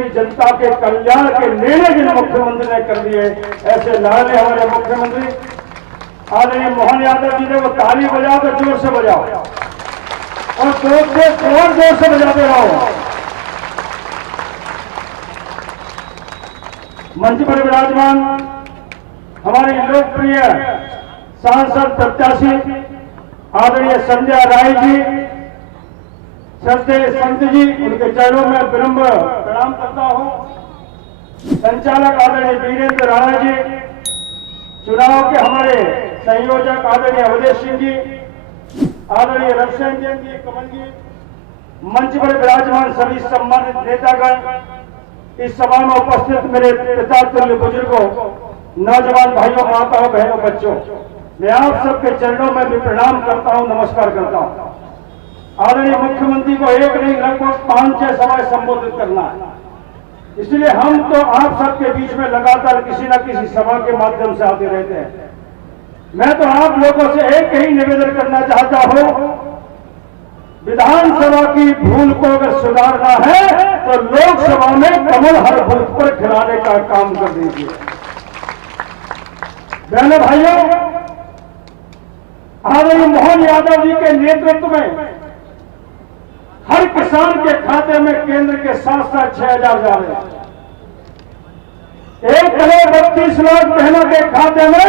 की जनता के कल्याण के निर्णय जिन मुख्यमंत्री ने कर दिए, ऐसे लाडले हमारे मुख्यमंत्री आदरणीय मोहन यादव जी ने वो ताली बजाओ तो जोर से बजाओ और जोर से बजाते रहो। मंच पर विराजमान हमारी लोकप्रिय सांसद प्रत्याशी आदरणीय संजय राय जी, श्रद्धेय संत जी, उनके चरणों में विनम्र प्रणाम करता हूं। संचालक आदरणीय वीरेंद्र राणा जी, चुनाव के हमारे संयोजक आदरणीय अवधेश सिंह जी, आदरणीय रविशंकर जी, कमल जी, मंच पर विराजमान सभी सम्मानित नेतागण, इस सभा में उपस्थित मेरे पिता तुल्य बुजुर्गों, नौजवान भाइयों, माताओं, बहनों, बच्चों, मैं आप सबके चरणों में भी प्रणाम करता हूं, नमस्कार करता हूं। आदरणीय मुख्यमंत्री को एक नहीं लगभग 5-6 सभाएं संबोधित करना है, इसलिए हम तो आप सबके बीच में लगातार किसी न किसी सभा के माध्यम से आते रहते हैं। मैं तो आप लोगों से एक ही निवेदन करना चाहता हूं, विधानसभा की भूल को अगर सुधारना है तो लोकसभा में कमल हर बूथ पर खिलाने का काम कर दीजिए। बहनों भाइयों, आदरणीय मोहन यादव जी के नेतृत्व में हर किसान के खाते में केंद्र के 7-7 6,000 जा रहे हैं। 1,32,00,000 बहनों के खाते में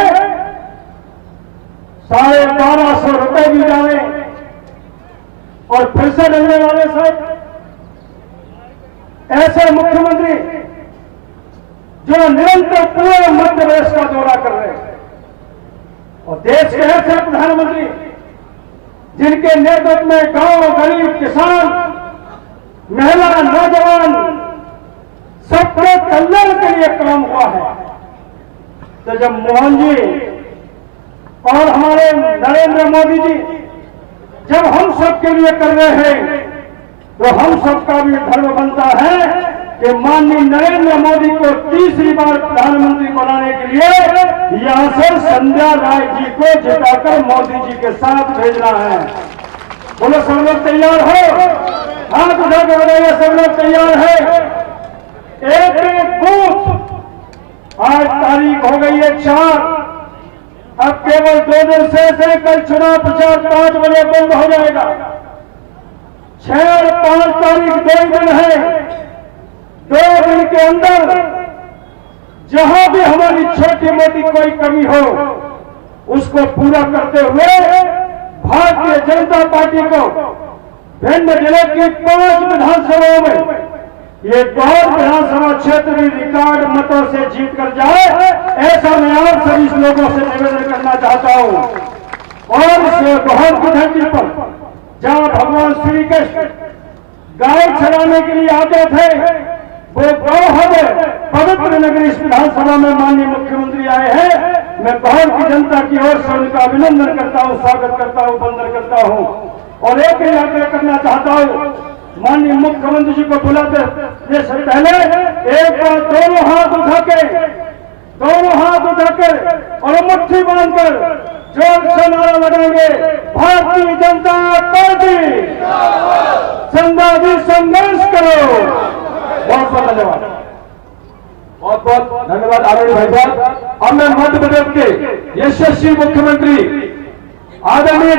1,250 रुपए भी जा रहे हैं और फिर से मिलने वाले साहब ऐसे मुख्यमंत्री जो निरंतर पूरे मध्य प्रदेश का दौरा कर रहे हैं और देश के ऐसे प्रधानमंत्री जिनके नेतृत्व में गांव, गरीब, किसान, महिला, नौजवान सबके कल्याण के लिए काम हुआ है। तो जब मोहन जी और हमारे नरेंद्र मोदी जी जब हम सबके लिए कर रहे हैं तो हम सबका भी धर्म बनता है कि माननीय नरेंद्र मोदी को तीसरी बार प्रधानमंत्री बनाने के लिए यहां से संजय राय जी को जिताकर मोदी जी के साथ भेजना है। बोलो सब लोग तैयार हो? हाथ उठा के बताइए, सब लोग तैयार है? एक बूथ आज तारीख हो गई है 4, अब केवल 2 दिन शेष है। कल चुनाव प्रचार 5 बजे बंद हो जाएगा। 6 और 5 तारीख 2 दिन है। 2 दिन के अंदर जहां भी हमारी छोटी मोटी कोई कमी हो उसको पूरा करते हुए भारतीय जनता पार्टी को भिंड जिले की 5 विधानसभाओं में ये गौर विधानसभा क्षेत्र भी रिकॉर्ड मतों से जीत कर जाए, ऐसा मैं आप सभी लोगों से निवेदन करना चाहता हूं। और इस गौर की धरती पर जहां भगवान श्री कृष्ण गाय चराने के लिए आते थे, वो गौहद पवित्र नगरी इस विधानसभा में माननीय मुख्यमंत्री आए हैं। मैं गौर की जनता की ओर से उनका अभिनंदन करता हूं, स्वागत करता हूं, वंदन करता हूं। और एक ही आग्रह करना चाहता हूं, माननीय मुख्यमंत्री जी को बुलाते से पहले एक बार दोनों हाथ उठाकर और मुट्ठी बांधकर जोर से नारा लगाएंगे, भारतीय जनता पार्टी संवादी संघर्ष करो। बहुत बहुत धन्यवाद। बहुत बहुत धन्यवाद आदरणीय भाई साहब। अब मैं मध्य प्रदेश के यशस्वी मुख्यमंत्री आदरणीय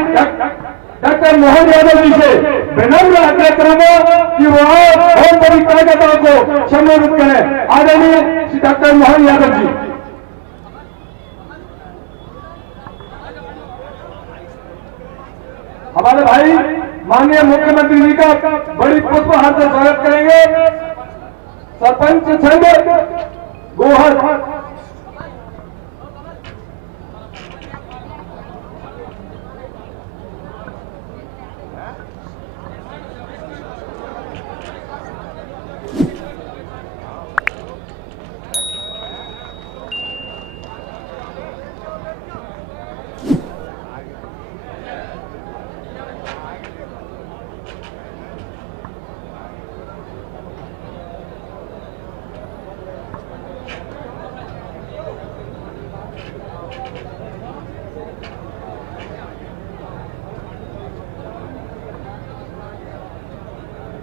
डॉक्टर मोहन यादव जी से विनम्र आग्रह करूंगा कि वो बहुत बड़ी कार्यकर्ताओं को संबोधित करें। आदरणीय श्री डॉक्टर मोहन यादव जी। हमारे भाई माननीय मुख्यमंत्री जी का बड़ी पुष्पहार से स्वागत करेंगे। सरपंच संघ गोहर।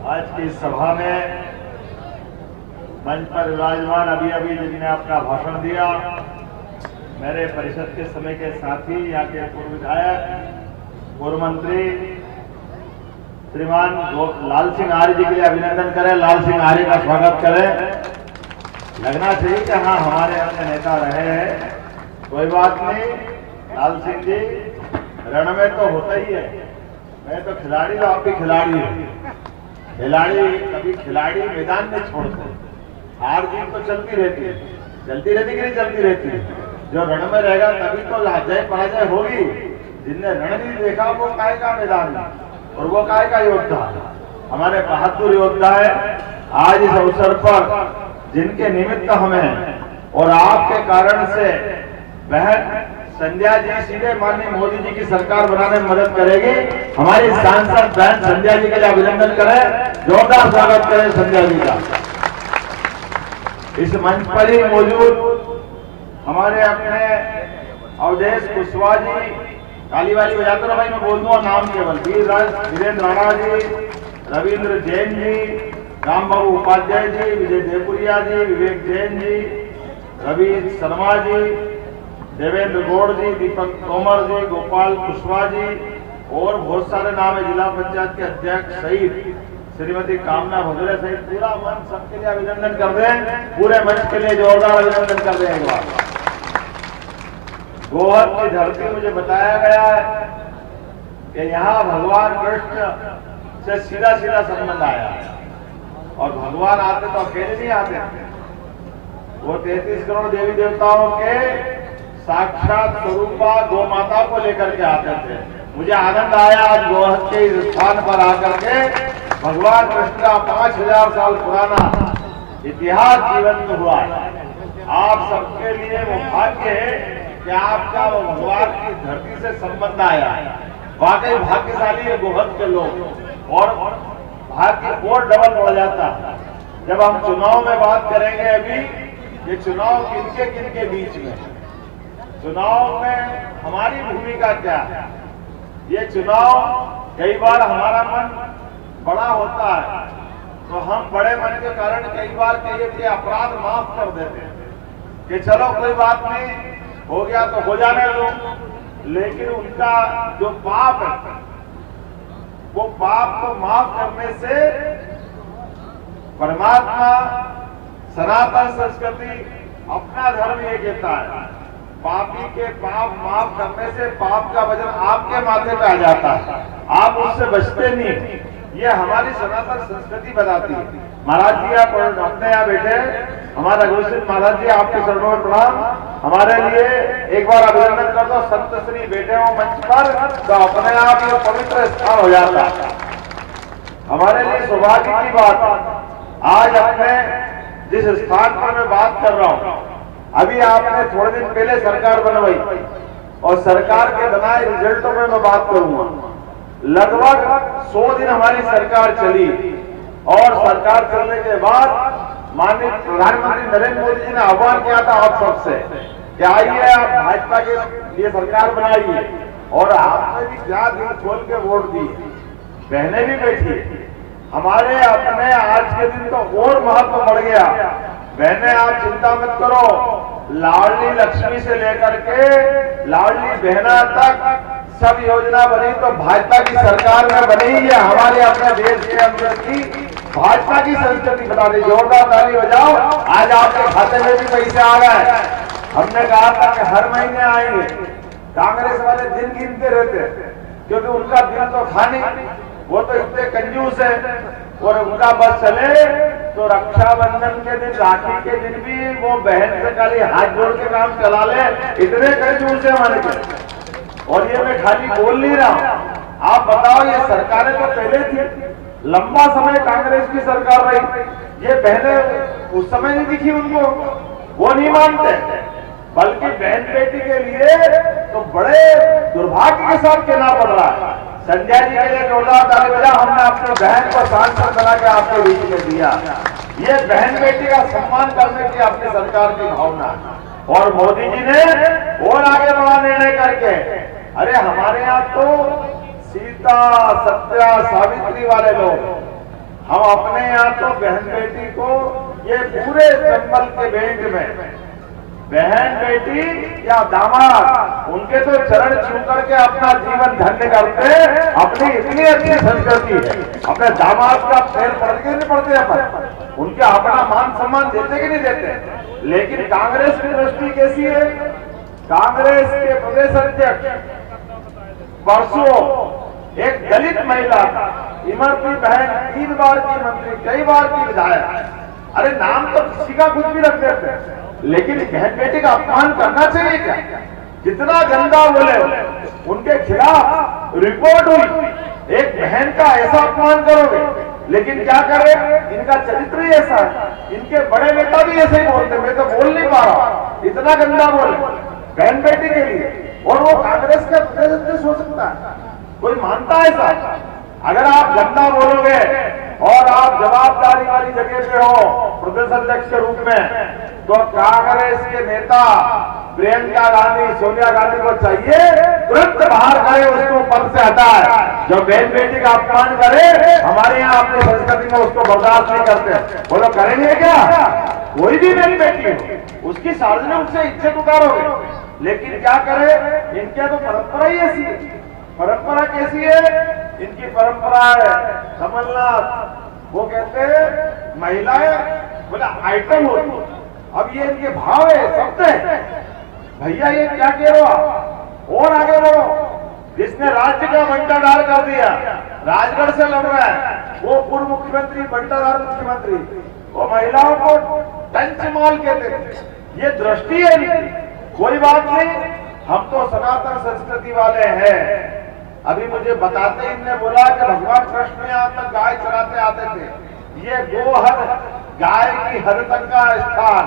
आज की सभा में मंच पर विराजमान अभी अभी जिनने अपना भाषण दिया, मेरे परिषद के समय के साथी, यहाँ के पूर्व विधायक, पूर्व मंत्री श्रीमान लाल सिंह आर्य जी के लिए अभिनंदन करें, लाल सिंह आर्य का स्वागत करें। लगना चाहिए कि हाँ हमारे यहाँ के नेता रहे हैं, कोई बात नहीं। लाल सिंह जी, रण में तो होता ही है, मैं तो खिलाड़ी हूँ, आप भी खिलाड़ी हो। खिलाड़ी कभी खिलाड़ी मैदान में छोड़ते, हार जीत तो चलती रहती है, चलती रहती कि नहीं चलती रहती है। जो रण में रहेगा तभी तो जय पराजय होगी। जिनने रण नहीं देखा वो काय का मैदान और वो काय का योद्धा, हमारे बहादुर योद्धा है। आज इस अवसर पर जिनके निमित्त हमें और आपके कारण से बहन संध्या जी सीधे माननीय मोदी जी की सरकार बनाने में मदद करेगी। हमारी सांसद बहन संध्या जी के लिए अभिनंदन करें, जोरदार स्वागत करें संध्या जी का। इस मंच पर ही मौजूद हमारे अपने अवधेश कुशवाहा जी, ताली वाली बजाते रहो भाई, मैं बोल दूंगा नाम केवल, वीरेंद्र राणा जी, रविंद्र जैन जी, राम बाबू उपाध्याय जी, विजय देवपुरिया जी, विवेक जैन जी, रवि शर्मा जी, देवेंद्र गौड़ जी, दीपक तोमर जी, गोपाल कुशवाहा जी और बहुत सारे नाम है। जिला पंचायत के अध्यक्ष सहित श्रीमती कामना भगोरे सहित पूरा मंच, सबके लिए अभिनंदन कर दें। पूरे मंच के लिए जोरदार अभिनंदन कर दें एक बार। गोहद की धरती मुझे बताया गया है कि यहाँ भगवान कृष्ण से सीधा सीधा संबंध आया, और भगवान आते तो अकेले नहीं आते, वो 33 करोड़ देवी देवताओं के साक्षात स्वरूपा गौ माता को लेकर के आते थे। मुझे आनंद आया आज गोहद के इस स्थान पर आकर के भगवान कृष्ण का 5000 साल पुराना इतिहास जीवंत हुआ। आप सबके लिए वो भाग्य है कि आपका वो भगवान की धरती से संबंध आया। वाकई भाग्यशाली है गोहद के लोग, और भाग्य और डबल बढ़ जाता जब हम चुनाव में बात करेंगे। अभी ये चुनाव किनके किनके बीच में, चुनाव में हमारी भूमिका क्या है। ये चुनाव कई बार हमारा मन बड़ा होता है तो हम बड़े मन के कारण कई बार कई अपराध माफ कर देते हैं कि चलो कोई बात नहीं, हो गया तो हो जाने दो। लेकिन उनका जो पाप है वो पाप को माफ करने से परमात्मा सनातन संस्कृति अपना धर्म ये कहता है, पापी के पाप माफ करने से पाप का वजन आपके माथे पे आ जाता है, आप उससे बचते नहीं। ये हमारी सनातन संस्कृति बताती है। महाराज जी आप अपने यहाँ बैठे, हमारा घोषित महाराज जी आपके चरणों में प्रणाम। हमारे लिए एक बार अभिनंदन कर दो, संत श्री बैठे हो मंच पर तो अपने आप ये पवित्र स्थान हो जाता। हमारे लिए सौभाग्य की बात, आज अपने जिस स्थान पर मैं बात कर रहा हूँ, अभी आपने थोड़े दिन पहले सरकार बनवाई और सरकार के बनाए रिजल्टों में मैं बात करूंगा। लगभग 100 दिन हमारी सरकार चली, और सरकार चलने के बाद माननीय प्रधानमंत्री नरेंद्र मोदी जी ने आह्वान किया था आप सबसे कि आइए आप भाजपा के लिए सरकार बनाइए, और आपने भी क्या दिल खोल के वोट दी, बहनें भी बैठी। हमारे अपने आज के दिन तो और महत्व बढ़ गया। बहनें आप चिंता मत करो, लाडली लक्ष्मी से लेकर के लाडली बहना तक सब योजना बनी तो भाजपा की सरकार में बनी है। हमारे अपने देश के अंदर की भाजपा की संस्कृति बता दी। जोरदार ताली बजाओ। आज आपके खाते में भी पैसे आ गए। हमने कहा था कि हर महीने आएंगे, कांग्रेस वाले दिन गिनते रहते क्योंकि उनका दिन तो खाने, वो तो इतने कंजूस है, और उनका बस चले तो रक्षाबंधन के दिन, राखी के दिन भी वो बहन से खाली हाथ जोड़ के काम चला ले, इतने कंजूस है मन के। और ये मैं खाली बोल नहीं रहा, आप बताओ ये सरकारें तो पहले थी, लंबा समय कांग्रेस की सरकार रही, ये बहनें उस समय नहीं दिखी उनको, वो नहीं मानते। बल्कि बहन बेटी के लिए तो बड़े दुर्भाग्य के साथ कहना पड़ रहा है। संध्या जी के लिए जोरदार ताली बजा। हमने अपनी बहन को सांसद बना के आपके बीच में दिया। ये बहन बेटी का सम्मान करने की अपनी सरकार की भावना, और मोदी जी ने और आगे बड़ा निर्णय करके, अरे हमारे यहाँ तो सीता सत्या सावित्री वाले लोग, हम अपने यहाँ तो बहन बेटी को ये पूरे चंबल के बेल्ट में बहन बेटी या दामाद उनके तो चरण छू करके अपना जीवन धन्य करते, अपनी इतनी अच्छी संस्कृति है, अपने दामाद का पैर पड़ते कि नहीं पड़ते अपन, उनके अपना मान सम्मान देते कि नहीं देते। लेकिन कांग्रेस की दृष्टि कैसी है? कांग्रेस के प्रदेश अध्यक्ष परसों एक दलित महिला इमरती बहन 3 बार की मंत्री, कई बार की विधायक, अरे नाम तो किसी का कुछ भी रख देते हैं, लेकिन बहन बेटी का अपमान करना चाहिए क्या? जितना गंदा बोले उनके खिलाफ रिपोर्ट हुई, एक बहन का ऐसा अपमान करोगे, लेकिन क्या करे, इनका चरित्र ही ऐसा है, इनके बड़े बेटा भी ऐसे ही बोलते, मैं तो बोल नहीं पा रहा, इतना गंदा बोले बहन बेटी के लिए, और वो कांग्रेस का प्रदेश हो सकता है? कोई मानता है ऐसा? अगर आप गंदा बोलोगे और आप जवाबदारी वाली जगह पे हो प्रदेश अध्यक्ष के रूप में, तो कांग्रेस के नेता प्रियंका गांधी, सोनिया गांधी को चाहिए तुरंत बाहर करे, उसको पद से हटाए। जो बहन बेटी का अपमान करे, हमारे यहाँ अपनी संस्कृति में उसको बर्दाश्त नहीं करते। बोलो करेंगे क्या? कोई भी बहन बेटी हो उसकी सार्वजनिक से इज्जत उतारोगे, लेकिन क्या करे, इनके तो परंपरा ही ऐसी है। परंपरा कैसी है? इनकी परंपरा है कमलनाथ, वो कहते हैं महिलाएं बोला आइटम होती, अब ये इनके भाव है, शब्द है। भैया ये क्या कह रहे हो? और आगे बढ़ो। जिसने राज्य का बंटाधार कर दिया, राजगढ़ से लड़ रहा है, वो पूर्व मुख्यमंत्री, बंटाधार मुख्यमंत्री, वो महिलाओं को टंचमाल कहते थे। ये दृष्टि है इनकी। कोई बात नहीं, हम तो सनातन संस्कृति वाले हैं। अभी मुझे बताते ही इनने बोला कि भगवान कृष्ण यहाँ तक गाय चराते आते थे। ये गोहद, गाय की हद तक का स्थान,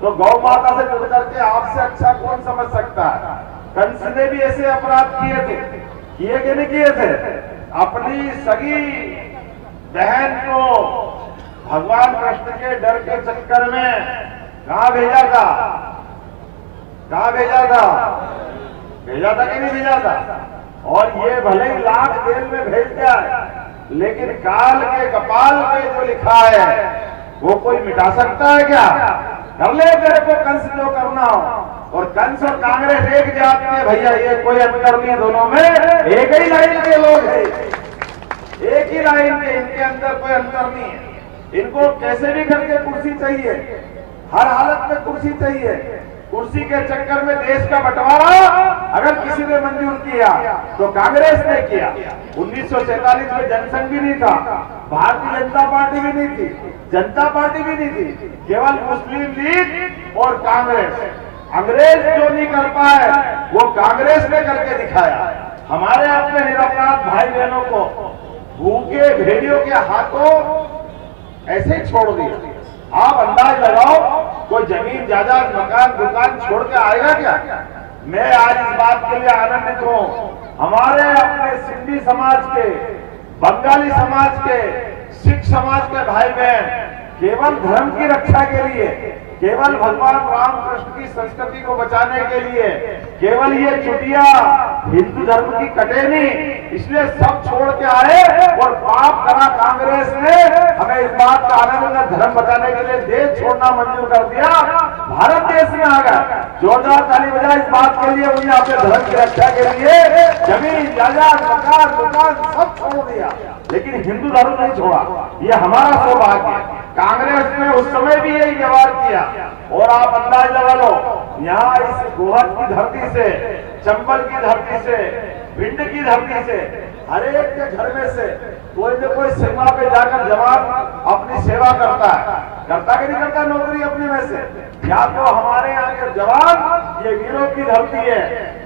तो गौ माता से जुड़ करके आपसे अच्छा कौन समझ सकता है? कंस ने भी ऐसे अपराध किए थे, किए कि नहीं किए थे? अपनी सगी बहन को भगवान कृष्ण के डर के चक्कर में कहाँ भेजा था? कहाँ भेजा था? भेजा था कि नहीं भेजा था? और ये भले ही लाख जेल में भेज दिया, लेकिन काल के कपाल पे जो लिखा है वो कोई मिटा सकता है क्या? कर ले तेरे को कंस जो करना हो। और कंस और कांग्रेस एक जात के भैया, ये कोई अंतर नहीं, दोनों में एक ही लाइन के लोग हैं, एक ही लाइन के, इनके अंदर कोई अंतर नहीं है। इनको कैसे भी करके कुर्सी चाहिए, हर हालत में कुर्सी चाहिए। कुर्सी के चक्कर में देश का बंटवारा अगर किसी ने मंजूर किया तो कांग्रेस ने किया। 1947 में जनसंघ भी नहीं था, भारतीय जनता पार्टी भी नहीं थी, जनता पार्टी भी नहीं थी, केवल मुस्लिम लीग और कांग्रेस। अंग्रेज जो नहीं कर पाए वो कांग्रेस ने करके दिखाया। हमारे अपने निरपराध भाई बहनों को भूखे भेड़ियों के हाथों ऐसे ही छोड़ दिया। आप अंदाज लगाओ, कोई जमीन जायदाद मकान दुकान छोड़ के आएगा क्या? मैं आज इस बात के लिए आनंदित हूँ, हमारे अपने सिंधी समाज के, बंगाली समाज के, सिख समाज के भाई बहन केवल धर्म की रक्षा के लिए, केवल भगवान रामकृष्ण की संस्कृति को बचाने के लिए, केवल ये चुटिया हिंदू धर्म की कटे नहीं, इसलिए सब छोड़ के आए और पाप करा कांग्रेस ने। हमें इस बात का आनंद है, धर्म बचाने के लिए देश छोड़ना मंजूर कर दिया, भारत देश में आ गया। जोरदार ताली बजाए इस बात के लिए, उन्हें अपने धर्म की रक्षा के लिए जमीन जायदाद मकान दुकान सब छोड़ दिया, लेकिन हिंदू धर्म नहीं छोड़ा। ये हमारा सौभाग्य है। कांग्रेस ने उस समय भी यही व्यवहार किया। और आप अंदाज लगा लो, यहाँ इस गोहद की धरती से, चंबल की धरती से, भिंड की धरती से, हर एक के घर में से कोई न कोई सीमा पे जाकर जवान अपनी सेवा करता है। करता कि नहीं करता नौकरी अपने में से? या तो हमारे यहाँ के जवान ये वीरों की धरती है,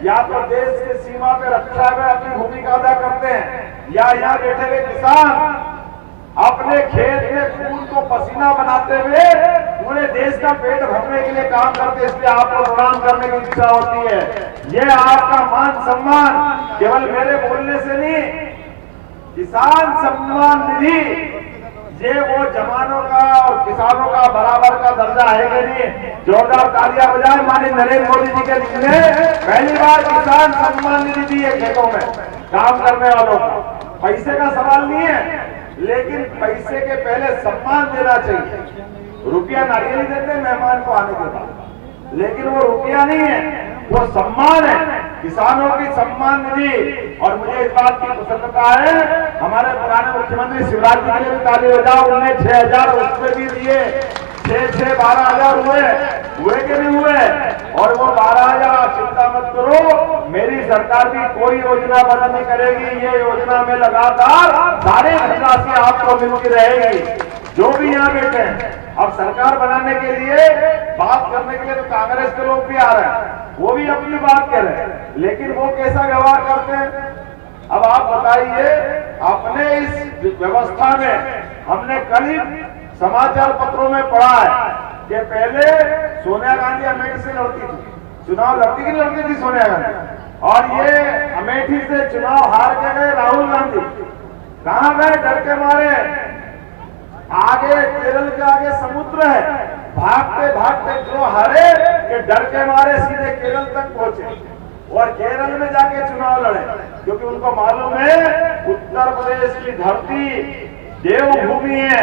या तो देश की सीमा पे रक्षा में अपनी भूमिका अदा करते हैं, या यहाँ बैठे हुए किसान अपने खेत में खून को पसीना बनाते हुए पूरे देश का पेट भरने के लिए काम करते। इसलिए आपको प्रणाम करने की इच्छा होती है। ये आपका मान सम्मान केवल मेरे बोलने से नहीं, किसान सम्मान निधि ये वो जवानों का और किसानों का बराबर का दर्जा है कि नहीं? जोरदार तालियां बजाएं। माननीय नरेंद्र मोदी जी के लिखने पहली बार किसान सम्मान निधि दी है खेतों में काम करने वालों को। पैसे का सवाल नहीं है, लेकिन पैसे के पहले सम्मान देना चाहिए। रुपया नारियल ही देते हैं मेहमान को आने के बाद, लेकिन वो रुपया नहीं है, वो सम्मान है, किसानों की सम्मान निधि। और मुझे इस बात की प्रसन्नता है, हमारे पुराने मुख्यमंत्री शिवराज जी के लिए भी ताली बजाओ, उन्हें 6,000 उसमें भी दिए, 6 12,000 हुए कि नहीं हुए? और वो 12,000 चिंता मत करो, मेरी सरकार भी कोई योजना बंद नहीं करेगी, ये योजना में लगातार सारे धनराशि आपको मिलती रहेगी। जो भी यहाँ बैठे हैं, अब सरकार बनाने के लिए बात करने के लिए तो कांग्रेस के लोग भी आ रहे हैं, वो भी अपनी बात कह रहे हैं, लेकिन वो कैसा व्यवहार करते हैं? अब आप बताइए, अपने इस व्यवस्था में हमने कल ही समाचार पत्रों में पढ़ा है कि पहले सोनिया गांधी अमेठी से लड़ती थी, चुनाव लड़ती की लड़ती थी सोनिया गांधी, और ये अमेठी से चुनाव हार के गए राहुल गांधी। कहां गए? डर के मारे। आगे केरल के आगे समुद्र है, भागते भागते जो हारे कि डर के मारे सीधे केरल तक पहुंचे और केरल में जाके चुनाव लड़े, क्योंकि उनको मालूम है उत्तर प्रदेश की धरती देवभूमि है,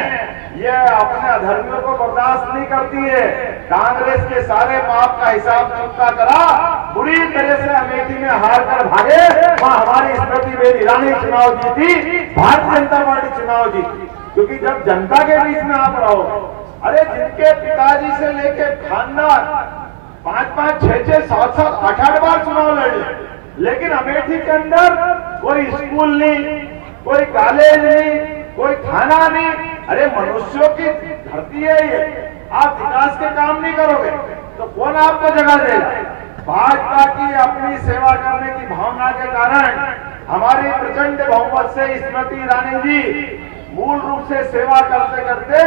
ये अपने अधर्मियों को बर्दाश्त नहीं करती है। कांग्रेस के सारे पाप का हिसाब चुकता करा, बुरी तरह से अमेठी में हार कर भागे, वहां हमारी स्मृति बेदी ईरानी चुनाव जीती, भारतीय जनता पार्टी चुनाव जीती। क्योंकि जब जनता के बीच में आप रहो, अरे जिनके पिताजी से लेके खानदान 5-5, 6-6, 7-7, 8-8 बार चुनाव लड़े, लेकिन अमेठी के अंदर कोई स्कूल नहीं, कोई कॉलेज नहीं, कोई थाना नहीं। अरे मनुष्यों की धरती है ये, आप विकास के काम नहीं करोगे तो कौन आपको जगह देगा? भाजपा की अपनी सेवा करने की भावना के कारण हमारी प्रचंड बहुमत से स्मृति ईरानी जी मूल रूप से सेवा करते करते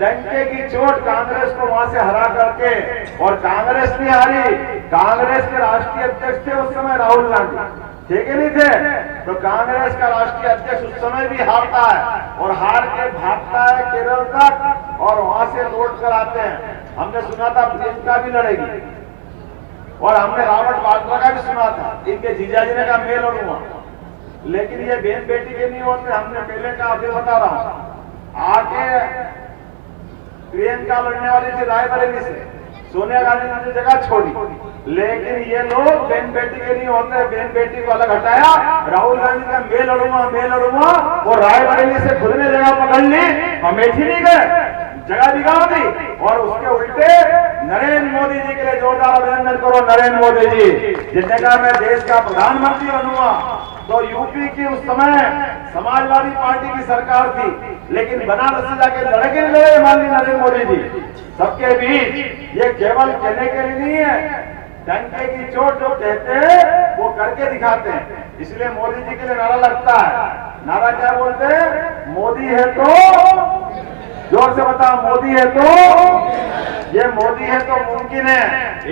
डंके की चोट कांग्रेस को वहां से हरा करके, और कांग्रेस नहीं हारी, कांग्रेस के राष्ट्रीय अध्यक्ष थे उस समय राहुल गांधी, थे कि नहीं थे? तो कांग्रेस का राष्ट्रीय अध्यक्ष उस समय भी हारता है और हार के भागता है केरल तक और वहां से लौट कर आते हैं। हमने सुना था प्रियंका भी लड़ेगी, और हमने रॉबर्ट वाड्रा का भी सुना था, इनके जीजाजी ने कहा मैं लड़ूंगा, लेकिन ये बहन बेटी के नहीं होते। हमने पहले कहा, अभी बता रहा हूं, आके प्रियंका लड़ने वाली थी रायबरेली से, सोनिया गांधी ने जगह छोड़ी, लेकिन ये लोग बहन बेटी के नहीं होते, बहन बेटी को अलग हटाया। राहुल गांधी का मैं लड़ूंगा, वो रायबरेली से खुद ने जगह पकड़ ली, अमेठी नहीं गए, जगह बिगाड़ दी, और उसके उल्टे नरेंद्र मोदी जी के लिए जोरदार अभिनंदन करो। नरेंद्र मोदी जी जिसने कहा मैं देश का प्रधानमंत्री बनूंगा, तो यूपी की उस समय समाजवादी पार्टी की सरकार थी, लेकिन बनारस से जाके लड़के लड़े माननीय नरेंद्र मोदी जी सबके बीच। ये केवल कहने के लिए नहीं है, डंके की चोट जो कहते हैं वो करके दिखाते हैं। इसलिए मोदी जी के लिए नारा लगता है, नारा क्या बोलते हैं? मोदी है तो, जोर से बता, मोदी है तो, ये मोदी है तो मुमकिन है।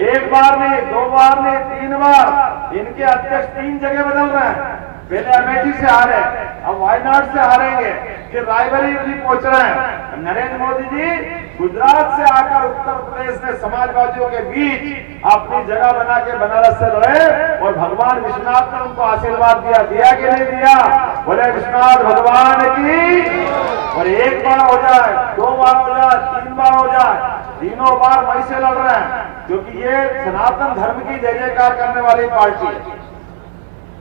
एक बार नहीं, 2 बार नहीं, 3 बार इनके अध्यक्ष 3 जगह बदल रहे हैं। पहले अमेठी से हारे, अब वायनाड से हारेंगे, फिर रायबरेली पहुंच रहे हैं। नरेंद्र मोदी जी गुजरात से आकर उत्तर प्रदेश में समाजवादियों के बीच अपनी जगह बना के बनारस से लड़े, और भगवान विश्वनाथ ने उनको आशीर्वाद दिया कि नहीं दिया? बोले विश्वनाथ भगवान की। और 1 बार हो जाए, 2 बार हो जाए, 3 बार हो जाए, 3नों बार वहीं से लड़ रहे हैं, क्योंकि ये सनातन धर्म की जय जयकार करने वाली पार्टी है,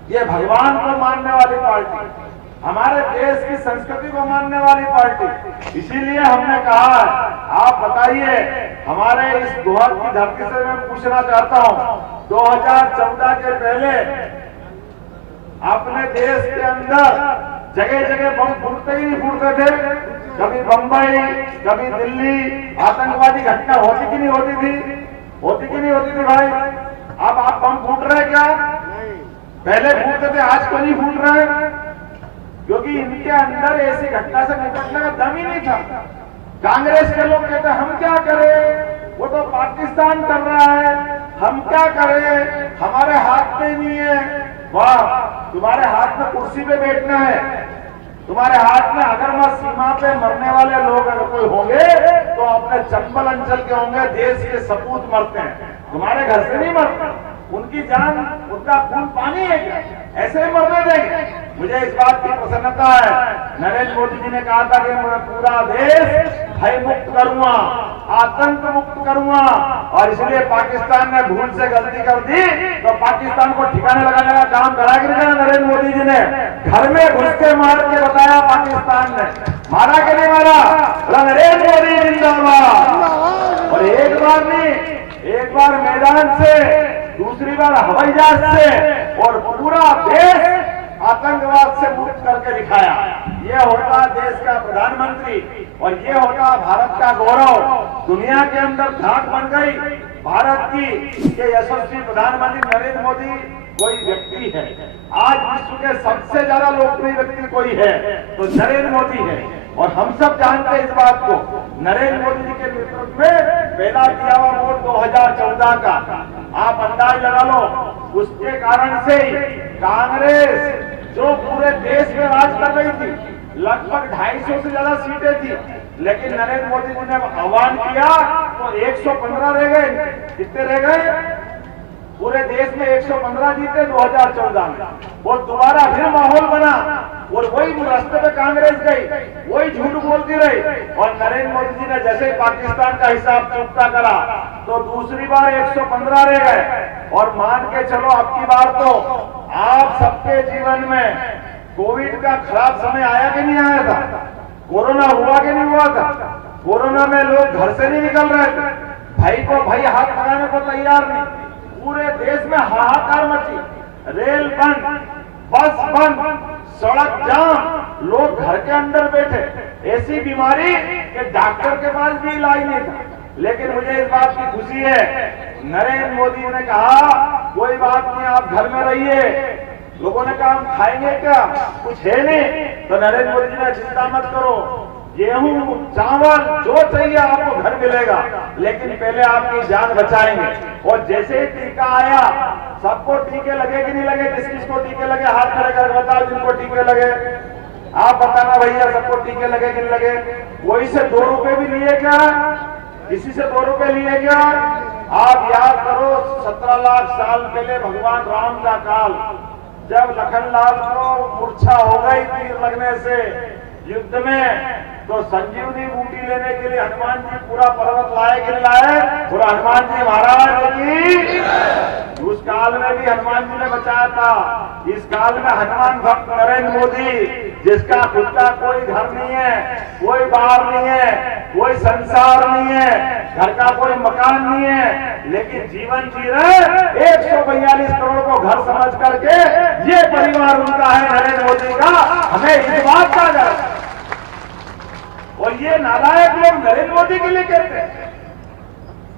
ये भगवान को मानने वाली पार्टी, हमारे देश की संस्कृति को मानने वाली पार्टी। इसीलिए हमने कहा, आप बताइए, हमारे इस गोहर की धरती से मैं पूछना चाहता हूं, 2014 के पहले अपने देश के अंदर जगह जगह बम फूटते ही नहीं फूटते थे? कभी बंबई, कभी दिल्ली आतंकवादी घटना होती कि नहीं होती थी? होती कि नहीं होती थी भाई? अब आप बम फूट रहे क्या? पहले फूटते थे, आज क्यों नहीं फूट रहे? क्योंकि इनके अंदर ऐसी घटना से निपटने का दम ही नहीं था। कांग्रेस के लोग कहते हम क्या करें, वो तो पाकिस्तान कर रहा है, हम क्या करें, हमारे हाथ में नहीं है। वाह, तुम्हारे हाथ में कुर्सी पे बैठना है, तुम्हारे हाथ में अगर मैं सीमा पे मरने वाले लोग अगर कोई होंगे तो अपने चंबल अंचल के होंगे, देश के सपूत मरते हैं, तुम्हारे घर से नहीं मरते। उनकी जान, उनका खून पानी है क्या? ऐसे ही मरने देंगे? मुझे इस बात की प्रसन्नता है, नरेंद्र मोदी जी ने कहा था कि मैं पूरा देश भय मुक्त करूंगा, आतंक मुक्त करूंगा। और इसलिए पाकिस्तान ने भूल से गलती कर दी तो पाकिस्तान को ठिकाने लगाने का काम करा कि नहीं नरेंद्र मोदी जी ने? घर में घुस के मार के बताया पाकिस्तान ने, मारा कि नहीं मारा? नरेंद्र मोदी जिंदाबाद। और एक बार नहीं, एक बार मैदान से, दूसरी बार हवाई जहाज से, और पूरा देश आतंकवाद से मुक्त करके दिखाया। ये होता देश का प्रधानमंत्री और ये होता भारत का गौरव। दुनिया के अंदर धाक बन गई भारत की कि यशस्वी प्रधानमंत्री नरेंद्र मोदी कोई व्यक्ति है। आज विश्व के सबसे ज्यादा लोकप्रिय व्यक्ति कोई है तो नरेंद्र मोदी है। और हम सब जानते हैं इस बात को। नरेंद्र मोदी जी के नेतृत्व में पहला दिया हुआ वोट 2014 का, आप अंदाज लगा लो। उसके कारण से कांग्रेस जो पूरे देश में राज कर रही थी, लगभग 250 से ज्यादा सीटें थी, लेकिन नरेंद्र मोदी जी ने आह्वान किया तो 115 रह गए। कितने रह गए? पूरे देश में 115 जीते 2014 में। वो दोबारा फिर माहौल बना और वही रास्ते पे कांग्रेस गई, वही झूठ बोलती रही। और नरेंद्र मोदी जी ने जैसे ही पाकिस्तान का हिसाब चुकता करा तो दूसरी बार 115 रह गए। और मान के चलो अब की बार तो आप सबके जीवन में कोविड का खराब समय आया कि नहीं आया था? कोरोना हुआ कि नहीं हुआ था? कोरोना में लोग घर से नहीं निकल रहे थे, भाई को भाई हाथ लगाने को तैयार नहीं। पूरे देश में हाहाकार मची, रेल बंद, बस बंद, सड़क जाम, लोग घर के अंदर बैठे। ऐसी बीमारी कि डॉक्टर के पास भी इलाज नहीं था। लेकिन मुझे इस बात की खुशी है, नरेंद्र मोदी ने कहा कोई बात नहीं, आप घर में रहिए। लोगों ने कहा हम खाएंगे क्या, कुछ है नहीं। तो नरेंद्र मोदी जी ने चिंता मत करो, गेहूं चावल जो चाहिए आपको घर मिलेगा, लेकिन पहले आपकी जान बचाएंगे। और जैसे ही टीका आया, सबको टीके लगे कि नहीं लगे? किस किस को टीके लगे? हाथ खड़े कर बताओ जिनको टीके लगे। आप बताना भैया, सबको टीके लगे कि नहीं लगे? कोई से 2 रुपए भी लिए क्या? किसी से 2 रुपए लिए क्या? आप याद करो 17 लाख साल पहले भगवान राम का काल, जब लखनलाल को मूर्छा हो गई तीर लगने से युद्ध में, तो संजीवनी बूटी लेने के लिए हनुमान जी पूरा पर्वत लाए कि नहीं लाए? पूरा हनुमान जी महाराज की। उस काल में भी हनुमान जी ने बचाया था। इस काल में हनुमान भक्त नरेंद्र मोदी, जिसका खुद का कोई घर नहीं है, कोई बाहर नहीं है, कोई संसार नहीं है, घर का कोई मकान नहीं है, लेकिन जीवन जी रहे 142 करोड़ को घर समझ करके। ये परिवार उनका है नरेंद्र मोदी का, हमें इस बात का गर्व। और ये नालायक लोग नरेंद्र मोदी के लिए कहते हैं,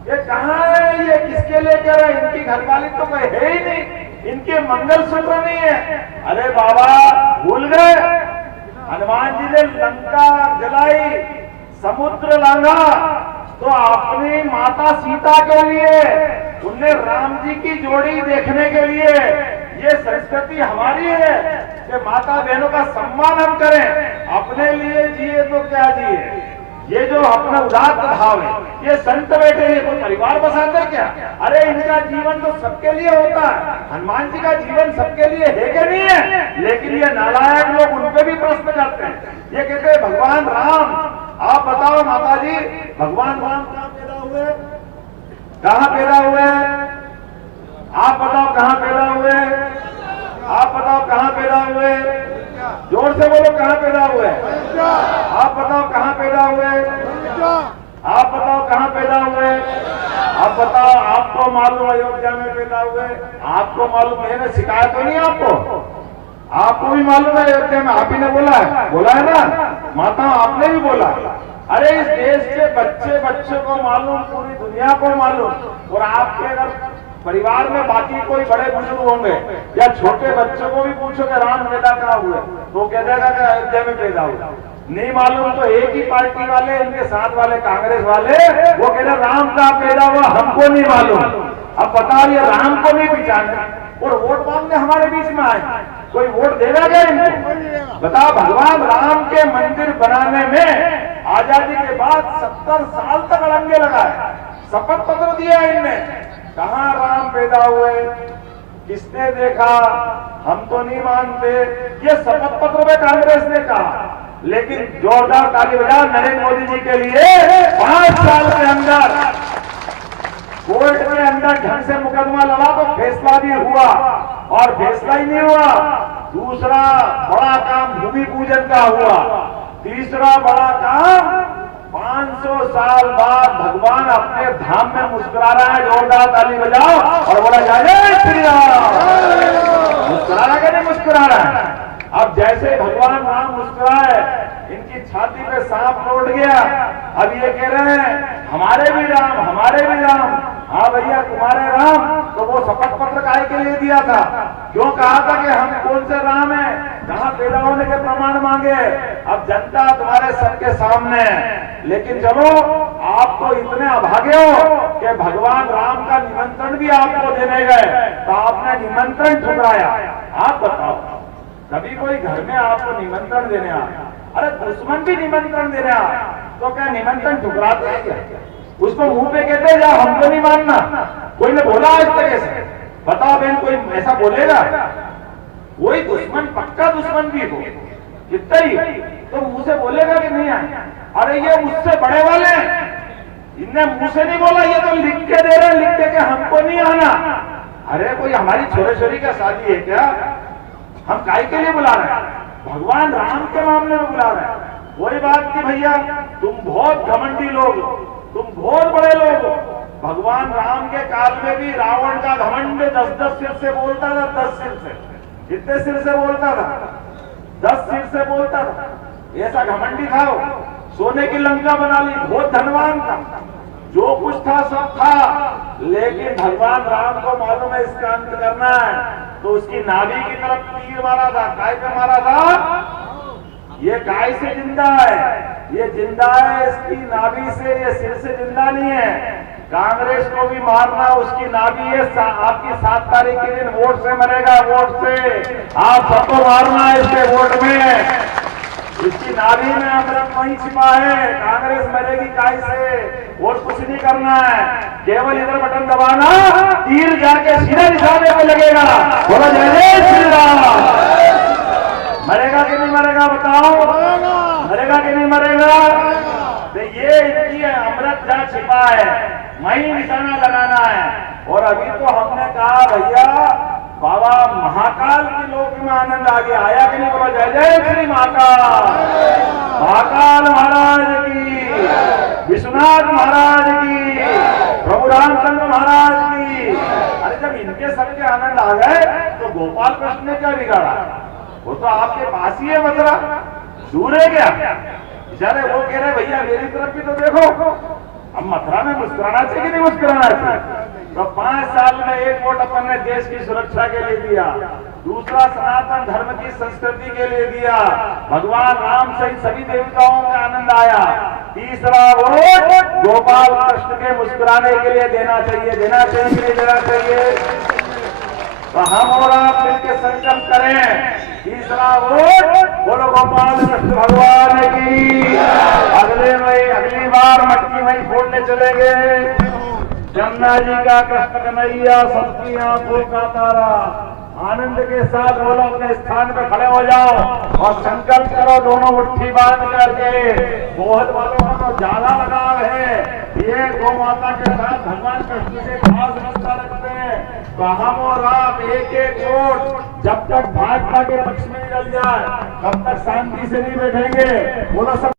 ये कहां है, ये किसके लिए कह रहे हैं? इनकी घरवाली तो कोई है ही नहीं, इनके मंगलसूत्र नहीं है। अरे बाबा भूल गए, हनुमान जी ने लंका जलाई, समुद्र लांघा तो अपनी माता सीता के लिए, उनने राम जी की जोड़ी देखने के लिए। ये संस्कृति हमारी है कि माता बहनों का सम्मान हम करें, अपने लिए जिए तो क्या जिए। ये जो अपना उदात्त भाव है, ये संत बैठे हैं, कोई परिवार बसाते क्या? अरे इनका जीवन तो सबके लिए होता है, हनुमान जी का जीवन सबके लिए है कि नहीं है? लेकिन ये नालायक लोग उन पे भी प्रश्न करते हैं। ये कहते हैं भगवान राम, आप बताओ माता जी, भगवान राम कहाँ पैदा हुए? कहाँ पैदा हुए? आप बताओ कहाँ पैदा हुए? आप बताओ कहाँ पैदा हुए? जोर से बोलो, कहाँ पैदा हुए? आप बताओ कहाँ पैदा हुए? आप बताओ कहाँ पैदा हुए? आप बताओ, आपको मालूम अयोध्या में पैदा हुए? आपको मालूम, मैंने सिखाया तो नहीं आपको? आपको भी मालूम है अयोध्या में, आप ही ने बोला है ना माता, आपने भी बोला। अरे इस देश के बच्चे को मालूम, पूरी दुनिया को मालूम। और आपके अगर परिवार में बाकी कोई बड़े बुजुर्ग होंगे या छोटे बच्चों को भी पूछो कि राम पैदा कहाँ हुए, तो कह देगा कि अयोध्या में पैदा हुआ। नहीं मालूम तो एक ही पार्टी वाले, इनके साथ वाले कांग्रेस वाले, वो कह रहे राम कहाँ पैदा हुआ, हमको नहीं मालूम। अब बता रही राम को नहीं पहचानना और वोट मांगने हमारे बीच में आए, कोई वोट देगा क्या इनको? बताओ, भगवान राम के मंदिर बनाने में आजादी के बाद 70 साल तक अड़ंगे लगाए, शपथ पत्र दिया इनने। कहाँ राम पैदा हुए, किसने देखा? हम तो नहीं मानते। ये शपथ पत्र में कांग्रेस ने कहा, लेकिन जोरदार ताली बजाओ नरेंद्र मोदी जी के लिए। 5 साल के अंदर कोर्ट के अंदर ढंग से मुकदमा लड़ा तो फैसला भी हुआ, और फैसला ही नहीं हुआ। दूसरा बड़ा काम भूमि पूजन का हुआ। तीसरा बड़ा काम 500 साल बाद भगवान अपने धाम में मुस्कुरा रहा है। जोरदार ताली बजाओ और बोला जाए जय श्री राम। मुस्कुरा रहा है कि नहीं मुस्कुरा रहा है? अब जैसे भगवान राम मुस्कुराए, इनकी छाती पे सांप लौट गया। अब ये कह रहे हैं हमारे भी राम, हमारे भी राम। हाँ भैया तुम्हारे राम, तो वो शपथ पत्र काहे के लिए दिया था? क्यों कहा था कि हम कौन से राम हैं, जहां पैदा होने के प्रमाण मांगे? अब जनता तुम्हारे सबके सामने है। लेकिन चलो, आप तो इतने अभागे हो कि भगवान राम का निमंत्रण भी आपको देने गए तो आपने निमंत्रण ठुकराया। आप बताओ, कभी कोई घर में आपको निमंत्रण देने आया, अरे दुश्मन भी निमंत्रण देने आया तो क्या निमंत्रण ठुकराते हैं क्या? उसको मुंह पे कहते हैं या हमको नहीं मानना? कोई ने बोला आज तक ऐसे? बताओ बहन, कोई ऐसा बोलेगा? कोई दुश्मन, पक्का दुश्मन भी हो कितना ही तो मुंह से बोलेगा कि नहीं आए? अरे ये मुझसे बड़े वाले हैं, इनने मुंह से नहीं बोला, ये तो लिख के दे रहे, लिख के हमको नहीं आना। अरे कोई हमारी छोटे छोरी का शादी है क्या? हम काय के लिए बुला रहे हैं? भगवान राम के मामले में बुला रहे हैं। वही बात की भैया, तुम बहुत घमंडी लोग, तुम बहुत बड़े लोग। भगवान राम के काल में भी रावण का घमंड 10-10 सिर से बोलता था। 10 सिर से, कितने सिर से बोलता था? 10 सिर से बोलता था। ऐसा घमंडी था वो। सोने की लंका बना ली, बहुत धनवान था, जो कुछ था सब था। लेकिन भगवान राम को मालूम है इसका अंत करना है, तो उसकी नाभि की तरफ तीर मारा था। काय पे मारा था? ये काय से जिंदा है, ये जिंदा है इसकी नाभि से, ये सिर से जिंदा नहीं है। कांग्रेस को भी मारना उसकी नाभि है। आपकी 7 तारीख के दिन वोट से मरेगा, वोट से। आप सबको मारना है इसके वोट में। इसकी नाभि में अमृत वहीं छिपा है। कांग्रेस मरेगी काय से, और कुछ नहीं करना है, केवल इधर बटन दबाना, तीर जाके सीधे निशाने पे लगेगा। बोला जय जय श्री राम। मरेगा कि नहीं मरेगा बताओ? मरेगा कि नहीं मरेगा? तो ये इतनी अमृत जहां छिपा है वहीं निशाना लगाना है। और अभी तो हमने कहा भैया बाबा महाकाल की लोक में आनंद आ गया। आया कि नहीं? बोला जय जय श्री महाकाल। महाकाल महाराज की, विश्वनाथ महाराज की, प्रभु रामचंद्र महाराज की। अरे जब इनके सबके आनंद आ गए तो गोपाल कृष्ण ने क्या बिगाड़ा? वो तो आपके पास ही है, मथुरा दूर है क्या? बेचारे वो कह रहे भैया मेरी तरफ भी तो देखो। अब मथुरा में मुस्कुराना चाहिए कि नहीं मुस्कुराना चाहिए? तो 5 साल में 1 वोट अपन ने देश की सुरक्षा के लिए दिया, दूसरा सनातन धर्म की संस्कृति के लिए दिया, भगवान राम सहित सभी देवताओं में आनंद आया, तीसरा वोट गोपाल कृष्ण के मुस्कुराने के लिए देना चाहिए। देना चाहिए कि नहीं देना चाहिए? तो हम और आप मिलकर संकल्प करें, तीसरा वोट बोलो गोपाल कृष्ण भगवान की। अगली बार मटकी वहीं फोड़ने चलेंगे। जमुना जी का कृष्ण कन्हैया सबकी आंखों का तारा। आनंद के साथ बोलो, अपने स्थान पे खड़े हो जाओ और संकल्प करो, दोनों मुट्ठी बांध करके। बहुत वालों का तो ज्यादा लगाव है, ये गौ माता के साथ भगवान कृष्ण से खास रिश्ता रखते हैं। तो हम और आप एक वोट जब तक भाजपा के पक्ष में निकल जाए तब तक शांति से नहीं बैठेंगे। बोलो सब